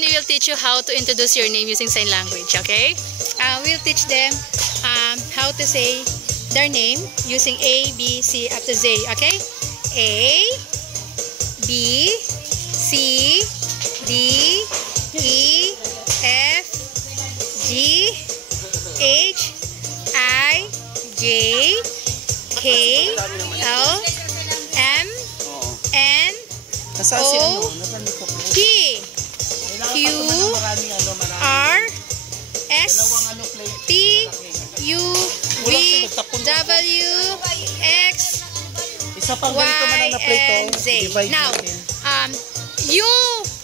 on, we will teach you how to introduce your name using sign language, okay? We'll teach them how to say their name using A, B, C up to Z, okay? A, B, C, D, E, F, G, H, I, J, K, L, M, N, O, P, Q, R, S, T, U, V, W, X, Y, and Z. Now, you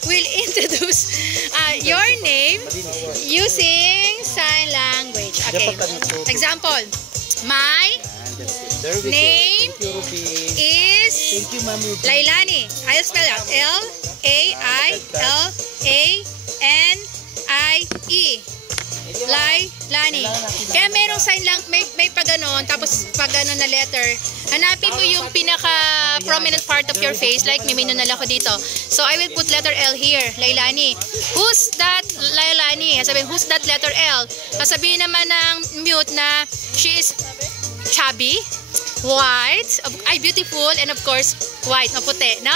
will introduce your name using sign language. Okay. Example, my name is Lailani. I'll spell out Lailanie. Lailani. Kaya merong sign lang, may pa ganon, tapos pag ganon na letter, hanapin mo yung pinaka prominent part of your face, like may minunal ako dito. So I will put letter L here, Lailani. Who's that Lailani? Sabihin, who's that letter L? Sabihin naman ng mute na she is chubby, white, beautiful, and of course, white, maputi, no?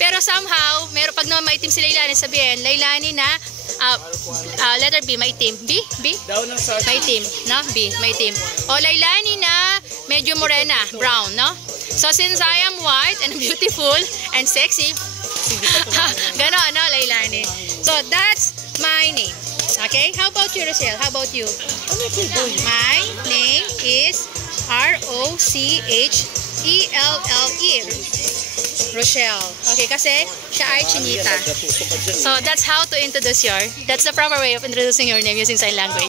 Pero somehow, pag naman maitim si Lailani, sabihin, Lailani na, letter B, maitim. B? Maitim, no? B, maitim. O, Lailani na, medyo morena, brown, no? So, since I am white and beautiful and sexy, gano'n, no, Lailani? So, that's my name. Okay? How about you, Rochelle? How about you? My name is R-O-C-H-E-L-L-E. Rochelle. Okay, kasi siya ay Chinita. So, that's how to introduce that's the proper way of introducing your name using sign language.